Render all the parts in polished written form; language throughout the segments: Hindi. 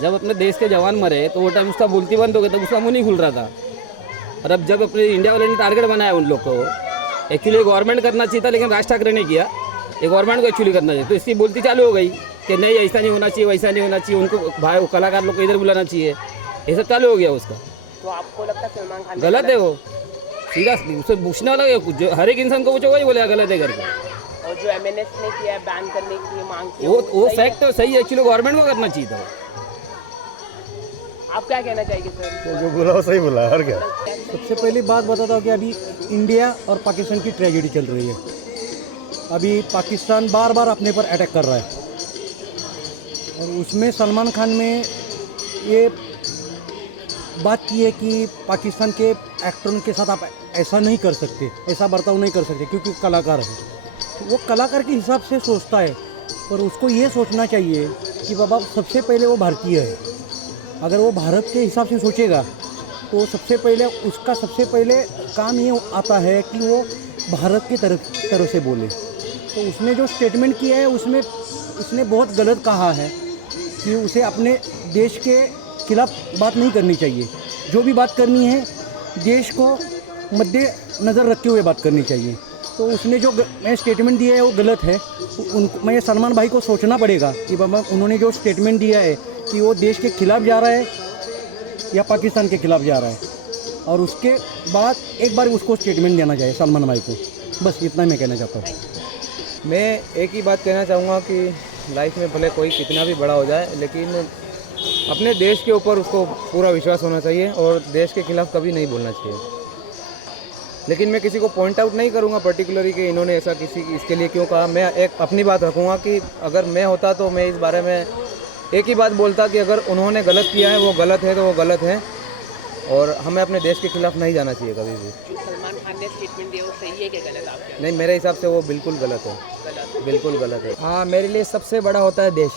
जब अपने देश के जवान मरे तो वो टाइम उसका बोलती बंद हो गई, तब उसका मुंह नहीं खुल रहा था। और अब जब अपने इंडिया वाले ने टारगेट बनाया उन लोग को, एक्चुअली गवर्नमेंट करना चाहिए था, लेकिन राज ठाकरे ने किया, ये गवर्नमेंट को एक्चुअली करना चाहिए। तो इसकी बोलती चालू हो गई कि नहीं ऐसा नहीं होना चाहिए, वैसा नहीं होना चाहिए, उनको भाई कलाकार लोग को इधर बुलाना चाहिए, ये सब चालू हो गया उसका। तो आपको लगता है सलमान खान गलत है वो, सीधा उसे पूछने वाला है, जो हर एक इंसान को पूछोगा ही बोलेगा गलत है करके। और जो एमएनएस ने किया है बैन करने की मांग की, वो फैक्ट तो सही है, एक्चुअली गवर्नमेंट को करना चाहिए था। आप क्या कहना चाहेंगे सर? तो जो बोला वो सही बोला, और क्या। सबसे पहली बात बताता हूँ कि अभी इंडिया और पाकिस्तान की ट्रेजेडी चल रही है। अभी पाकिस्तान बार बार अपने पर अटैक कर रहा है, और उसमें सलमान खान में ये बात की है कि पाकिस्तान के एक्टरों के साथ आप ऐसा नहीं कर सकते, ऐसा बर्ताव नहीं कर सकते, क्योंकि कलाकार है। तो वो कलाकार के हिसाब से सोचता है, पर उसको ये सोचना चाहिए कि बाबा सबसे पहले वो भारतीय है। अगर वो भारत के हिसाब से सोचेगा तो सबसे पहले काम ये आता है कि वो भारत के तरफ से बोले। तो उसने जो स्टेटमेंट किया है उसमें उसने बहुत गलत कहा है कि उसे अपने देश के खिलाफ बात नहीं करनी चाहिए। जो भी बात करनी है देश को मद्दे नज़र रखते हुए बात करनी चाहिए। तो उसने जो स्टेटमेंट दिया है वो गलत है। मैं सलमान भाई को सोचना पड़ेगा कि बाबा उन्होंने जो स्टेटमेंट दिया है कि वो देश के खिलाफ जा रहा है या पाकिस्तान के खिलाफ जा रहा है, और उसके बाद एक बार उसको स्टेटमेंट देना चाहिए सलमान भाई को। बस इतना मैं कहना चाहता हूँ। मैं एक ही बात कहना चाहूँगा कि लाइफ में भले कोई कितना भी बड़ा हो जाए, लेकिन अपने देश के ऊपर उसको पूरा विश्वास होना चाहिए और देश के खिलाफ कभी नहीं बोलना चाहिए। लेकिन मैं किसी को पॉइंट आउट नहीं करूँगा पर्टिकुलरली कि इन्होंने ऐसा इसके लिए क्यों कहा। मैं एक अपनी बात रखूँगा कि अगर मैं होता तो मैं इस बारे में एक ही बात बोलता कि अगर उन्होंने गलत किया है वो गलत है तो वो गलत है, और हमें अपने देश के खिलाफ नहीं जाना चाहिए कभी भी। सलमान खान ने स्टेटमेंट दिया वो सही है कि गलत? आपके नहीं, मेरे हिसाब से वो बिल्कुल गलत है, बिल्कुल गलत है। हाँ, मेरे लिए सबसे बड़ा होता है देश।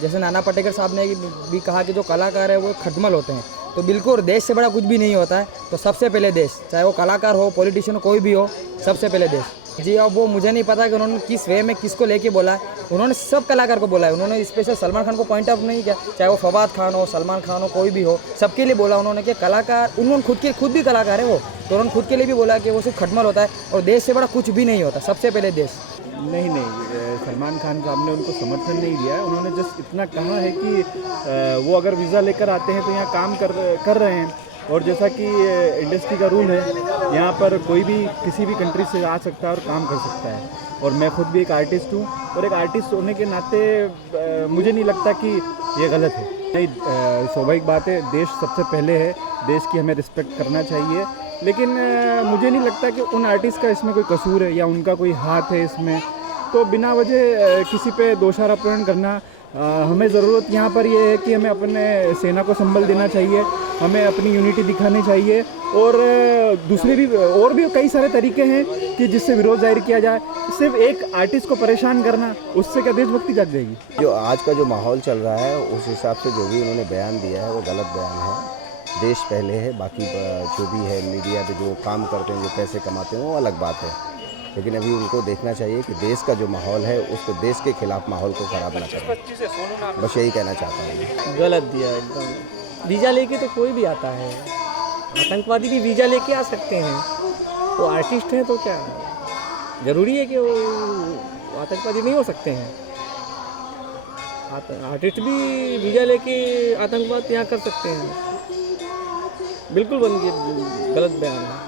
जैसे नाना पाटेकर साहब ने भी कहा कि जो कलाकार है वो खटमल होते हैं, तो बिल्कुल देश से बड़ा कुछ भी नहीं होता है। तो सबसे पहले देश, चाहे वो कलाकार हो, पॉलिटिशियन हो, कोई भी हो, सबसे पहले देश। जी, अब वो मुझे नहीं पता कि उन्होंने किस वे में किसको लेके बोला है। उन्होंने सब कलाकार को बोला है, उन्होंने स्पेशल सलमान खान को पॉइंट आउट नहीं किया। चाहे वो फवाद खान हो, सलमान खान हो, कोई भी हो, सबके लिए बोला उन्होंने कि कलाकार, उन्होंने खुद भी कलाकार है वो, तो उन्होंने खुद के लिए भी बोला कि वो सिर्फ खटमल होता है और देश से बड़ा कुछ भी नहीं होता, सबसे पहले देश। नहीं, सलमान खान साहब ने उनको समर्थन नहीं दिया है। उन्होंने जस्ट इतना कहा है कि वो अगर वीज़ा लेकर आते हैं तो यहाँ काम कर रहे हैं, और जैसा कि इंडस्ट्री का रूल है यहाँ पर कोई भी किसी भी कंट्री से आ सकता है और काम कर सकता है। और मैं खुद भी एक आर्टिस्ट हूँ, और एक आर्टिस्ट होने के नाते मुझे नहीं लगता कि ये गलत है। नहीं, स्वाभाविक बात है, देश सबसे पहले है, देश की हमें रिस्पेक्ट करना चाहिए। लेकिन मुझे नहीं लगता कि उन आर्टिस्ट का इसमें कोई कसूर है या उनका कोई हाथ है इसमें। तो बिना वजह किसी पे दोषारोपण करना, हमें ज़रूरत यहाँ पर ये है कि हमें अपने सेना को संबल देना चाहिए, हमें अपनी यूनिटी दिखानी चाहिए, और दूसरे भी और भी कई सारे तरीके हैं कि जिससे विरोध जाहिर किया जाए। सिर्फ एक आर्टिस्ट को परेशान करना, उससे क्या देशभक्ति जाग जाएगी? जो आज का जो माहौल चल रहा है उस हिसाब से जो भी उन्होंने बयान दिया है वो गलत बयान है। देश पहले है, बाकी जो भी है मीडिया पे जो काम करते हैं, जो पैसे कमाते हैं, वो अलग बात है। लेकिन अभी उनको देखना चाहिए कि देश का जो माहौल है उसको देश के खिलाफ माहौल को ख़राब ना करें। बस यही कहना चाहता हूँ। गलत दिया एकदम। वीज़ा लेके तो कोई भी आता है, आतंकवादी भी वीज़ा लेके आ सकते हैं। वो आर्टिस्ट हैं तो क्या ज़रूरी है कि वो आतंकवादी नहीं हो सकते हैं? आर्टिस्ट भी वीज़ा लेके आतंकवाद यहाँ कर सकते हैं। बिल्कुल गलत बयान है।